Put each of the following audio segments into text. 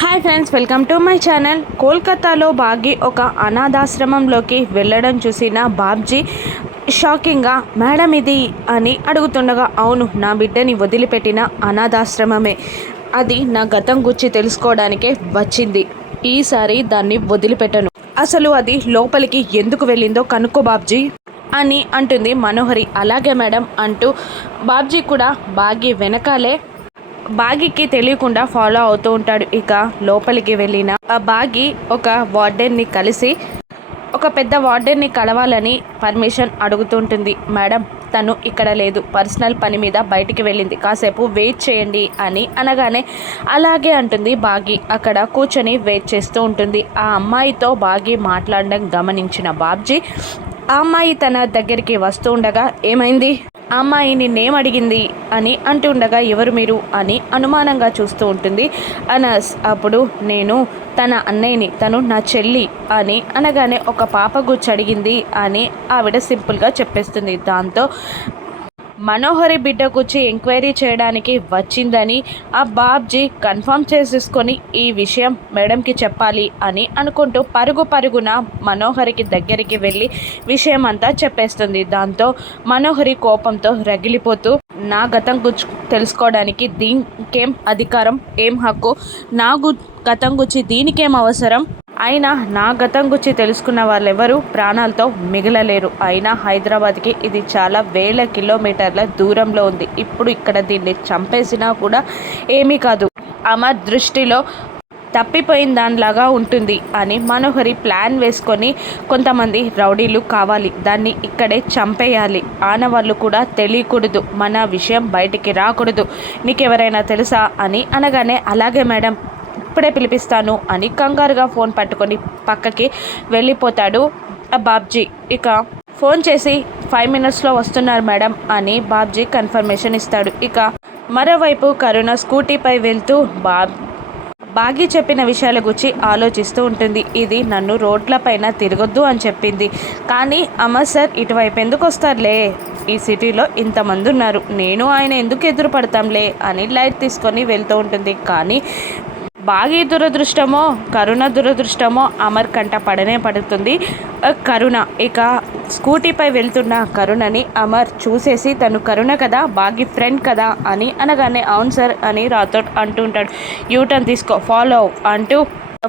Hi friends welcome to my channel. కోల్కతాలో బాగి ఒక అనాథాశ్రమంలోకి వెళ్ళడం చూసిన బాబ్జీ షాకింగ్గా మేడం ఇది అని అడుగుతుండగా అవును నా బిడ్డని వదిలిపెట్టిన అనాథాశ్రమమే. అది నా గతం గురించి తెలుసుకోవడానికే వచ్చింది. ఈసారి దాన్ని వదిలిపెట్టను. అసలు అది లోపలికి ఎందుకు వెళ్ళిందో కనుక్కో బాబ్జీ అని అంటుంది మనోహరి. అలాగే మేడం అంటూ బాబ్జీ కూడా బాగి వెనకాలే బాగికి తెలియకుండా ఫాలో అవుతూ ఉంటాడు. ఇక లోపలికి వెళ్ళిన ఆ బాగి ఒక వార్డెన్ని కలిసి ఒక పెద్ద వార్డెన్ని కలవాలని పర్మిషన్ అడుగుతుంటుంది. మేడం తను ఇక్కడ లేదు. పర్సనల్ పని మీద బయటికి వెళ్ళింది. కాసేపు వెయిట్ చేయండి అని అనగానే అలాగే అంటుంది బాగి. అక్కడ కూర్చొని వెయిట్ చేస్తూ ఉంటుంది. ఆ అమ్మాయితో బాగి మాట్లాడడం గమనించిన బాబ్జీ ఆ అమ్మాయి తన దగ్గరికి వస్తూ ఉండగా ఏమైంది? అమ్మాయి నిన్నేం అడిగింది అని అంటుండగా ఎవరు మీరు అని అనుమానంగా చూస్తూ ఉంటుంది. అనస్ అప్పుడు నేను తన అన్నయ్యని తను నా చెల్లి అని అనగానే ఒక పాప గుచ్చి అడిగింది అని ఆవిడ సింపుల్గా చెప్పేస్తుంది. దాంతో మనోహరి బిడ్డ గురించి ఎంక్వైరీ చేయడానికి వచ్చిందని ఆ బాబ్జీ కన్ఫర్మ్ చేసేసుకొని ఈ విషయం మేడంకి చెప్పాలి అని అనుకుంటూ పరుగు పరుగున మనోహరికి దగ్గరికి వెళ్ళి విషయం అంతా చెప్పేస్తుంది. దాంతో మనోహరి కోపంతో రగిలిపోతూ నా గతం గుర్చి తెలుసుకోవడానికి దీనికేం అధికారం? ఏం హక్కు? నా గు గతం గురించి దీనికేం అవసరం? అయినా నా గతం గురించి తెలుసుకున్న వాళ్ళెవరూ ప్రాణాలతో మిగలలేరు. అయినా హైదరాబాద్కి ఇది చాలా వేల కిలోమీటర్ల దూరంలో ఉంది. ఇప్పుడు ఇక్కడ దీన్ని చంపేసినా కూడా ఏమీ కాదు. అమర్ దృష్టిలో తప్పిపోయిన దానిలాగా ఉంటుంది అని మనోహరి ప్లాన్ వేసుకొని కొంతమంది రౌడీలు కావాలి. దాన్ని ఇక్కడే చంపేయాలి. ఆనవాళ్ళు కూడా తెలియకూడదు. మన విషయం బయటికి రాకూడదు. నీకెవరైనా తెలుసా అని అనగానే అలాగే మేడం. ఇప్పుడే పిలిపిస్తాను అని కంగారుగా ఫోన్ పట్టుకొని పక్కకి వెళ్ళిపోతాడు ఆ బాబ్జీ. ఇక ఫోన్ చేసి ఫైవ్ మినిట్స్లో వస్తున్నారు మేడం అని బాబ్జీ కన్ఫర్మేషన్ ఇస్తాడు. ఇక మరోవైపు కరుణ స్కూటీపై వెళ్తూ బాబ్ బాగి చెప్పిన విషయాల గురించి ఆలోచిస్తూ ఉంటుంది. ఇది నన్ను రోడ్లపైన తిరగొద్దు అని చెప్పింది. కానీ అమ్మ సార్ ఇటువైపు ఎందుకు వస్తారులే? ఈ సిటీలో ఇంతమంది ఉన్నారు నేను ఆయన ఎందుకు ఎదురు పడతాంలే అని లైట్ తీసుకొని వెళ్తూ ఉంటుంది. కానీ బాగి దురదృష్టమో కరుణ దురదృష్టమో అమర్ కంట పడనే పడుతుంది. కరుణ. ఇక స్కూటీపై వెళ్తున్న కరుణని అమర్ చూసేసి తను కరుణ కదా బాగి ఫ్రెండ్ కదా అని అనగానే అవును సార్ అని రాథోడ్ అంటుంటాడు యూటర్న్ తీసుకో ఫాలో అంటూ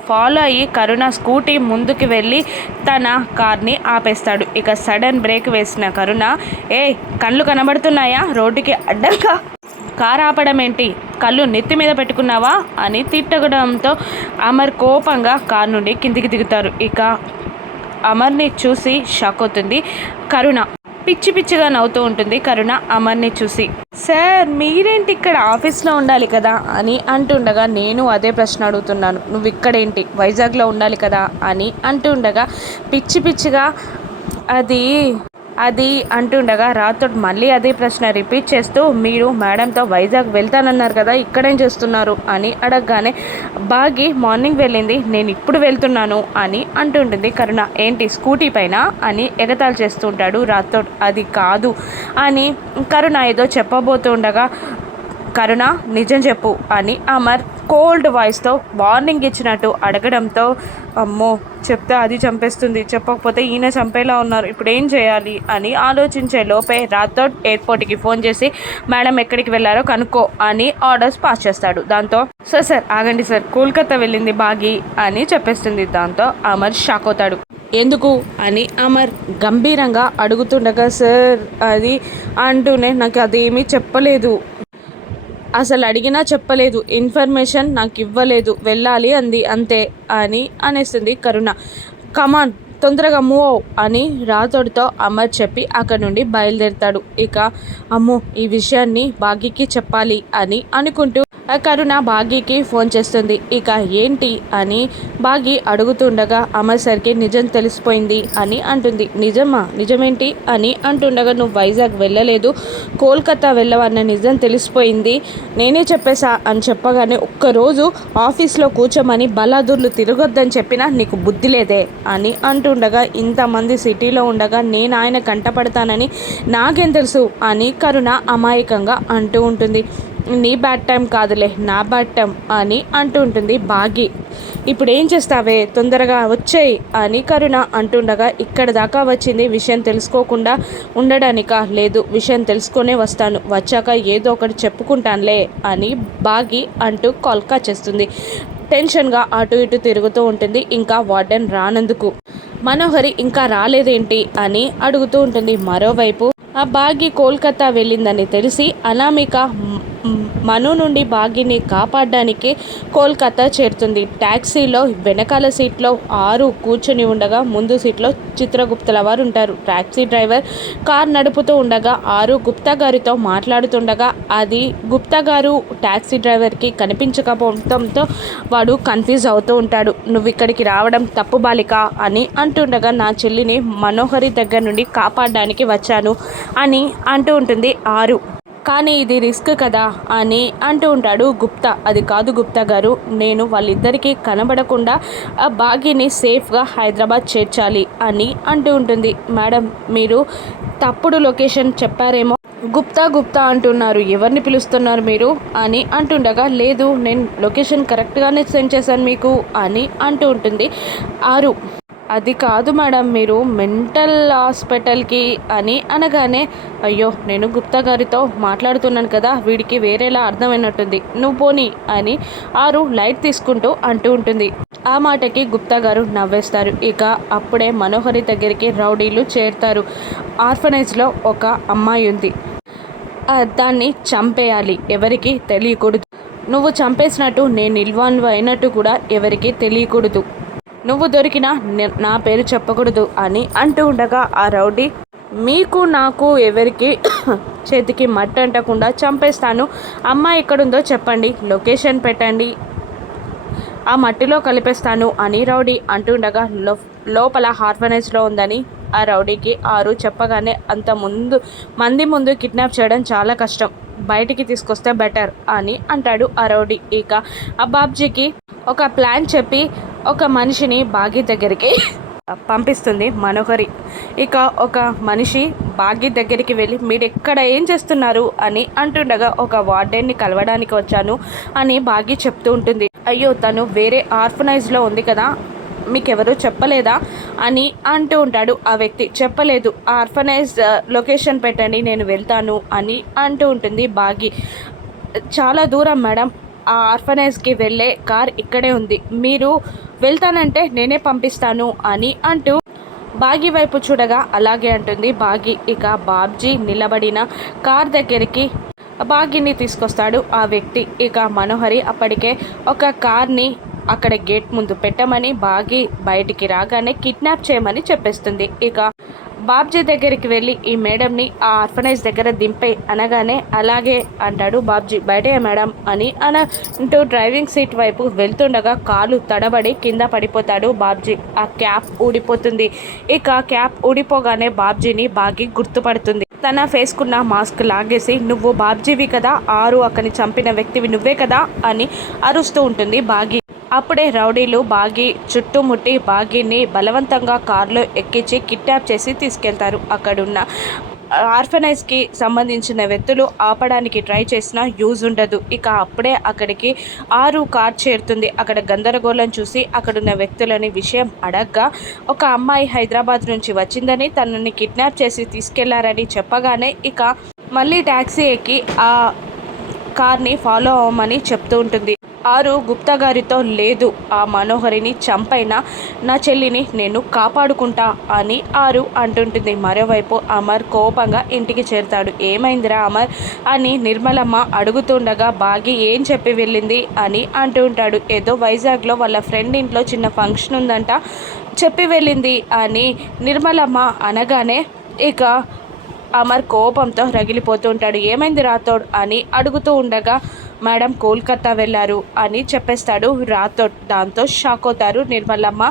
ఫాలో అయ్యి కరుణ స్కూటీ ముందుకు వెళ్ళి తన కార్ని ఆపేస్తాడు. ఇక సడన్ బ్రేక్ వేసిన కరుణ ఏ కళ్ళు కనబడుతున్నాయా? రోడ్డుకి అడ్డంగా కారు ఆపడం ఏంటి కళ్ళు నెత్తి మీద పెట్టుకున్నావా? అని తిట్టగడంతో అమర్ కోపంగా కారు నుండి కిందికి దిగుతారు. ఇక అమర్ని చూసి షాక్ అవుతుంది కరుణ. పిచ్చి పిచ్చిగా నవ్వుతూ ఉంటుంది కరుణ అమర్ని చూసి. సార్ మీరేంటి ఇక్కడ ఆఫీస్లో ఉండాలి కదా? అని అంటుండగా నేను అదే ప్రశ్న అడుగుతున్నాను. నువ్వు ఇక్కడేంటి? వైజాగ్లో ఉండాలి కదా? అని అంటుండగా పిచ్చి పిచ్చిగా అది అది అంటుండగా రాతోడు మళ్ళీ అదే ప్రశ్న రిపీట్ చేస్తూ మీరు మేడంతో వైజాగ్ వెళ్తానన్నారు కదా ఇక్కడేం చేస్తున్నారు? అని అడగగానే బాగి మార్నింగ్ వెళ్ళింది నేను ఇప్పుడు వెళ్తున్నాను అని అంటుంటుంది కరుణ. ఏంటి స్కూటీ పైన? అని ఎగతాళి చేస్తుంటాడు రాతోడ్ అది కాదు అని కరుణ ఏదో చెప్పబోతుండగా కరుణ నిజం చెప్పు అని అమర్ కోల్డ్ వాయిస్తో వార్నింగ్ ఇచ్చినట్టు అడగడంతో అమ్మో చెప్తే అది చంపేస్తుంది చెప్పకపోతే ఈయన చంపేలా ఉన్నారు ఇప్పుడు ఏం చేయాలి అని ఆలోచించే లోపే రాథోడ్ ఎయిర్పోర్ట్కి ఫోన్ చేసి మేడం ఎక్కడికి వెళ్ళారో కనుక్కో అని ఆర్డర్స్ పాస్ చేస్తాడు. దాంతో సార్ సార్ ఆగండి సార్ కోల్కతా వెళ్ళింది బాగి అని చెప్పేస్తుంది. దాంతో అమర్ షాక్ అవుతాడు. ఎందుకు? అని అమర్ గంభీరంగా అడుగుతుండగా సార్ అది అంటూనే నాకు అదేమీ చెప్పలేదు. అసలు అడిగినా చెప్పలేదు. ఇన్ఫర్మేషన్ నాకు ఇవ్వలేదు వెళ్ళాలి అంది. అంతే అని అనేస్తుంది కరుణ. కమాన్ తొందరగా మూవ్ అవు అని రాతోడితో అమర్ చెప్పి అక్కడి నుండి బయలుదేరుతాడు. ఇక అమ్మో ఈ విషయాన్ని బాగీకి చెప్పాలి అని అనుకుంటూ కరుణ బాగీకి ఫోన్ చేస్తుంది. ఇక ఏంటి అని బాగి అడుగుతుండగా అమర్ సర్కి నిజం తెలిసిపోయింది అని అంటుంది. నిజమా? నిజమేంటి? అని అంటుండగా నువ్వు వైజాగ్ వెళ్ళలేదు. కోల్కతా వెళ్ళవన్న నిజం తెలిసిపోయింది. నేనే చెప్పేశా అని చెప్పగానే ఒక్కరోజు ఆఫీస్లో కూర్చోమని బలాదుర్లు తిరగొద్దని చెప్పినా నీకు బుద్ధి లేదే అని అంటుండగా ఇంతమంది సిటీలో ఉండగా నేను ఆయన కంటపడతానని నాకేం తెలుసు అని కరుణ అమాయకంగా అంటూ ఉంటుంది. నీ బ్యాడ్ టైం కాదులే నా బ్యాడ్ టైం అని అంటూ ఉంటుంది బాగి. ఇప్పుడు ఏం చేస్తావే? తొందరగా వచ్చేయి అని కరుణ అంటుండగా ఇక్కడ దాకా వచ్చింది విషయం తెలుసుకోకుండా ఉండడానిక? లేదు విషయం తెలుసుకునే వస్తాను. వచ్చాక ఏదో ఒకటి చెప్పుకుంటానులే అని బాగి అంటూ కాల్కా చేస్తుంది. టెన్షన్గా అటు ఇటు తిరుగుతూ ఉంటుంది ఇంకా వార్డెన్ రానందుకు. మనోహరి ఇంకా రాలేదేంటి అని అడుగుతూ ఉంటుంది. మరోవైపు ఆ బాగి కోల్కతా వెళ్ళిందని తెలిసి అనామిక మను నుండి బాగిని కాపాడడానికి కోల్కతా చేరుతుంది. ట్యాక్సీలో వెనకాల సీట్లో ఆరు కూర్చొని ఉండగా ముందు సీట్లో చిత్రగుప్తల వారు ఉంటారు ట్యాక్సీ డ్రైవర్ కార్ నడుపుతూ ఉండగా ఆరు గుప్తా గారితో మాట్లాడుతుండగా అది గుప్తా గారు ట్యాక్సీ డ్రైవర్కి కనిపించకపోవడంతో వాడు కన్ఫ్యూజ్ అవుతూ ఉంటాడు. నువ్వు ఇక్కడికి రావడం తప్పు బాలిక అని అంటుండగా నా చెల్లిని మనోహరి దగ్గర నుండి కాపాడడానికి వచ్చాను అని అంటూ ఉంటుంది ఆరు. కానీ ఇది రిస్క్ కదా అని అంటూ ఉంటాడు గుప్తా. అది కాదు గుప్తా గారు నేను వాళ్ళిద్దరికీ కనబడకుండా ఆ బాగీని సేఫ్గా హైదరాబాద్ చేర్చాలి అని అంటూ ఉంటుంది. మేడం మీరు తప్పుడు లొకేషన్ చెప్పారేమో? గుప్తా గుప్తా అంటున్నారు. ఎవరిని పిలుస్తున్నారు మీరు? అని అంటుండగా లేదు నేను లొకేషన్ కరెక్ట్గానే సెండ్ చేశాను మీకు అని అంటూ ఉంటుంది. ఆరు అది కాదు మేడం మీరు మెంటల్ హాస్పిటల్కి అని అనగానే అయ్యో నేను గుప్తా గారితో మాట్లాడుతున్నాను కదా వీడికి వేరేలా అర్థమైనట్టుంది. నువ్వు పోని అని ఆరు లైట్ తీసుకుంటూ అంటూ ఉంటుంది. ఆ మాటకి గుప్తా గారు నవ్వేస్తారు. ఇక అప్పుడే మనోహరి దగ్గరికి రౌడీలు చేరుతారు. ఆర్ఫనైజ్లో ఒక అమ్మాయి ఉంది. దాన్ని చంపేయాలి. ఎవరికి తెలియకూడదు. నువ్వు చంపేసినట్టు నేను ఇన్వాల్వ్ అయినట్టు కూడా ఎవరికి తెలియకూడదు. నువ్వు దొరికినా నా పేరు చెప్పకూడదు అని అంటూ ఉండగా ఆ రౌడీ మీకు నాకు ఎవరికి చేతికి మట్టి అంటకుండా చంపేస్తాను. అమ్మాయి ఎక్కడుందో చెప్పండి లొకేషన్ పెట్టండి. ఆ మట్టిలో కలిపేస్తాను అని రౌడీ అంటుండగా లో లోపల హార్ఫనైజ్లో ఉందని ఆ రౌడీకి ఆరు చెప్పగానే అంత ముందు మంది ముందు కిడ్నాప్ చేయడం చాలా కష్టం. బయటికి తీసుకొస్తే బెటర్ అని అంటాడు ఆ రౌడీ. ఇక ఆ బాబ్జీకి ఒక ప్లాన్ చెప్పి ఒక మనిషిని బాగి దగ్గరికి పంపిస్తుంది మనోహరి. ఇక ఒక మనిషి బాగి దగ్గరికి వెళ్ళి మీరు ఎక్కడ ఏం చేస్తున్నారు? అని అంటుండగా ఒక వార్డెన్ని కలవడానికి వచ్చాను అని బాగి చెప్తూ ఉంటుంది. అయ్యో తను వేరే ఆర్ఫనైజ్లో ఉంది కదా మీకెవరూ చెప్పలేదా? అని అంటూ ఉంటాడు ఆ వ్యక్తి. చెప్పలేదు ఆర్ఫనైజ్ లొకేషన్ పెట్టండి నేను వెళ్తాను అని అంటూ ఉంటుంది బాగి. చాలా దూరం మేడం ఆ ఆర్ఫనైజ్కి వెళ్ళే కార్ ఇక్కడే ఉంది. మీరు వెళ్తానంటే నేనే పంపిస్తాను అని అంటూ బాగి వైపు చూడగా అలాగే అంటుంది. బాగి ఇక బాబ్జీ నిలబడిన కార్ దగ్గరికి బాగిని తీసుకొస్తాడు. ఆ వ్యక్తి ఇక మనోహరి అప్పటికే ఒక కార్ని అక్కడ గేట్ ముందు పెట్టమని బాగి బయటికి రాగానే కిడ్నాప్ చేయమని చెప్పేస్తుంది. ఇక బాబ్జీ దగ్గరికి వెళ్ళి ఈ మేడంని ఆ ఆర్ఫనైజ్ దగ్గర దింపే అనగానే అలాగే అంటాడు బాబ్జీ బయటే మేడం అని అన అంటూ డ్రైవింగ్ సీట్ వైపు వెళ్తుండగా కాలు తడబడి కింద పడిపోతాడు బాబ్జీ. ఆ క్యాప్ ఊడిపోతుంది. ఇక క్యాప్ ఊడిపోగానే బాబ్జీని బాగి గుర్తుపడుతుంది. తన ఫేస్కున్న మాస్క్ లాగేసి నువ్వు బాబ్జీవి కదా ఆరు అక్కని చంపిన వ్యక్తివి నువ్వే కదా అని అరుస్తూ ఉంటుంది బాగి. అప్పుడే రౌడీలు బాగి చుట్టుముట్టి బాగిని బలవంతంగా కారులో ఎక్కించి కిడ్నాప్ చేసి తీసుకెళ్తారు. అక్కడున్న ఆర్ఫనైజ్కి సంబంధించిన వ్యక్తులు ఆపడానికి ట్రై చేసినా యూజ్ ఉండదు. ఇక అప్పుడే అక్కడికి ఆరు కార్ చేరుతుంది. అక్కడ గందరగోళం చూసి అక్కడున్న వ్యక్తులని విషయం అడగ్గా ఒక అమ్మాయి హైదరాబాద్ నుంచి వచ్చిందని తనని కిడ్నాప్ చేసి తీసుకెళ్ళారని చెప్పగానే ఇక మళ్ళీ ట్యాక్సీ ఎక్కి ఆ కార్ని ఫాలో అవ్వమని చెప్తూ ఉంటుంది. ఆరు గుప్తా గారితో లేదు ఆ మనోహరిని చంపైన నా చెల్లిని నేను కాపాడుకుంటా అని ఆరు అంటుంటుంది. మరోవైపు అమర్ కోపంగా ఇంటికి చేరుతాడు. ఏమైందిరా అమర్? అని నిర్మలమ్మ అడుగుతుండగా బాగి ఏం చెప్పి వెళ్ళింది? అని అంటూ ఉంటాడు. ఏదో వైజాగ్లో వాళ్ళ ఫ్రెండ్ ఇంట్లో చిన్న ఫంక్షన్ ఉందంట చెప్పి వెళ్ళింది అని నిర్మలమ్మ అనగానే ఇక అమర్ కోపంతో రగిలిపోతూ ఉంటాడు. ఏమైంది రాథోడ్ అని అడుగుతూ ఉండగా మేడం కోల్కతా వెళ్ళారు అని చెప్పేస్తాడు. రాతో దాంతో షాక్ అవుతారు నిర్మలమ్మ.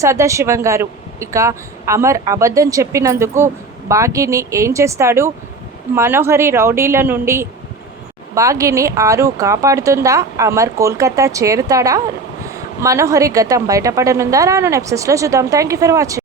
సదాశివం గారు. ఇక అమర్ అబద్ధం చెప్పినందుకు బాగిని ఏం చేస్తాడు? మనోహరి రౌడీల నుండి బాగిని ఆరు కాపాడుతుందా? అమర్ కోల్కతా చేరుతాడా? మనోహరి గతం బయటపడనుందా? రాను నెప్సెస్లో చూద్దాం. Thank you for watching